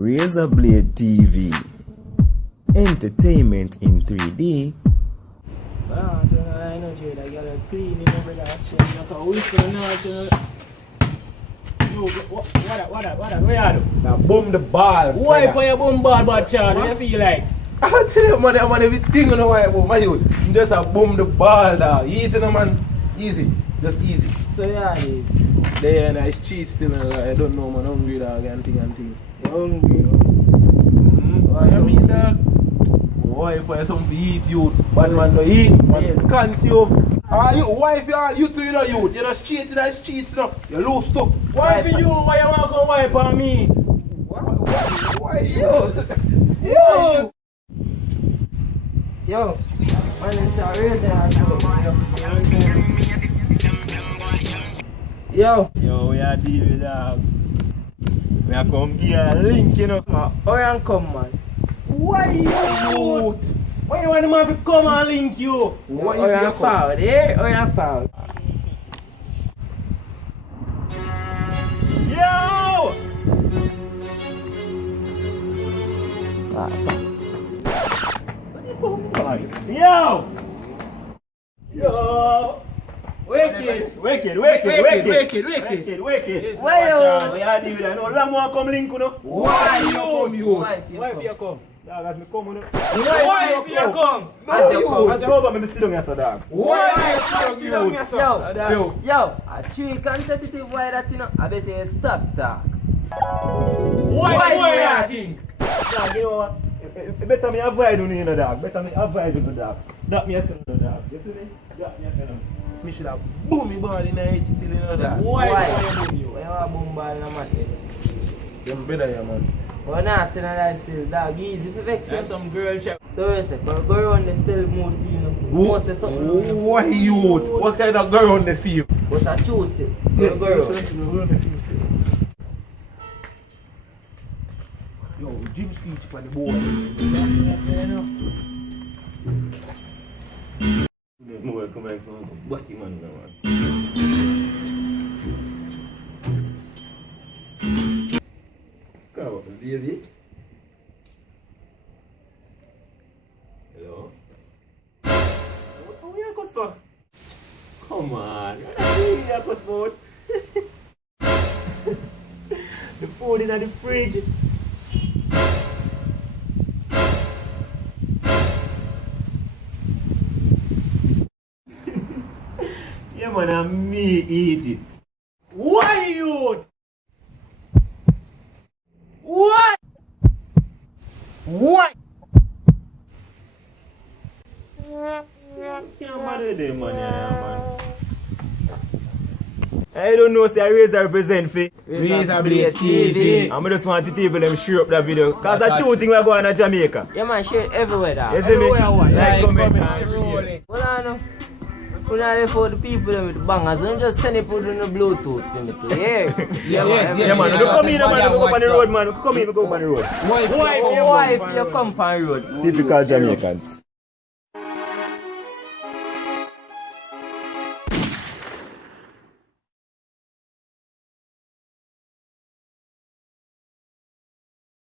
Razablade TV. Entertainment in 3D. Ah, so I know Jade, I gotta clean him over that shit. Like a whistle now. Yo, what? Where are you? Now boom the ball. Why for your boom ball, but Chad? What do you feel like? I tell you, man, I'm everything on the white boy, my youth. Just a boom the ball, dog. Easy, no man. Easy. Just easy. So yeah, They are nice cheats still. I don't know, man. Hungry, dog, and thing. you're hungry. What you mean, dog? Why for something to eat, you? Bad man no eat. Man consume. Why for you two, you know, youth? You're not cheating, that's cheats, no. You're loose too. Why for you? Why you want to come wipe on me? Why you? Yo, man, it's a Yo, We are dealing with that. We are come here and link, you know. how you come, man? Why you? Why you want the man to come and link you? Why How you you foul, eh? How you foul? Yo! Yo! Yo! Wicked. Wicked. Why you? We are dealing with that. No, let me come link, you know. Why you come, you? Why you come? Dog, as me come, you know. Why you come? As you come. As you over, me sit down here, so dog. Why you come, you? Yo, a tree consecutive why that you know? I bet you stop talk. Why you think? Dog, you know what? Better me avoid you know, dog. Better me avoid you, dog. That me a tell you, dog. You see me? That me a tell you. Me should have boom me ball in the head till you know that. Why you boom you? Why you boom ball in a match? Them better, yeah, man. Well, not in a life still, dog. Easy to vex you. Some girl check. So you say, go around the still mood, you know. Must say something. Why you? What kind of girl on the field? But I choose it. Yeah, Go around. Yo, Jim Skeech for the boy. Yes, you know. More comments on body man, man. Come on, baby. Hello? What are you going for? Come on, what are you going for? The food in the fridge. Yeah, man, and me eat it. Why you? What? What? Can't bother them, man. I don't know, say I Razor represent for Razablade TV. I just want the people them share up that video. Because that's true thing we're going to Jamaica. Yeah, man, share it everywhere, dog. You see me? Like, comment, and share. Well, I know. We not for the people them with the bangers. Them just send it put on the Bluetooth for me to hear. Yeah, man. You come in, man. You go on the road, man. You come in, you go on the road. Why if you come on the road? Typical Jamaicans.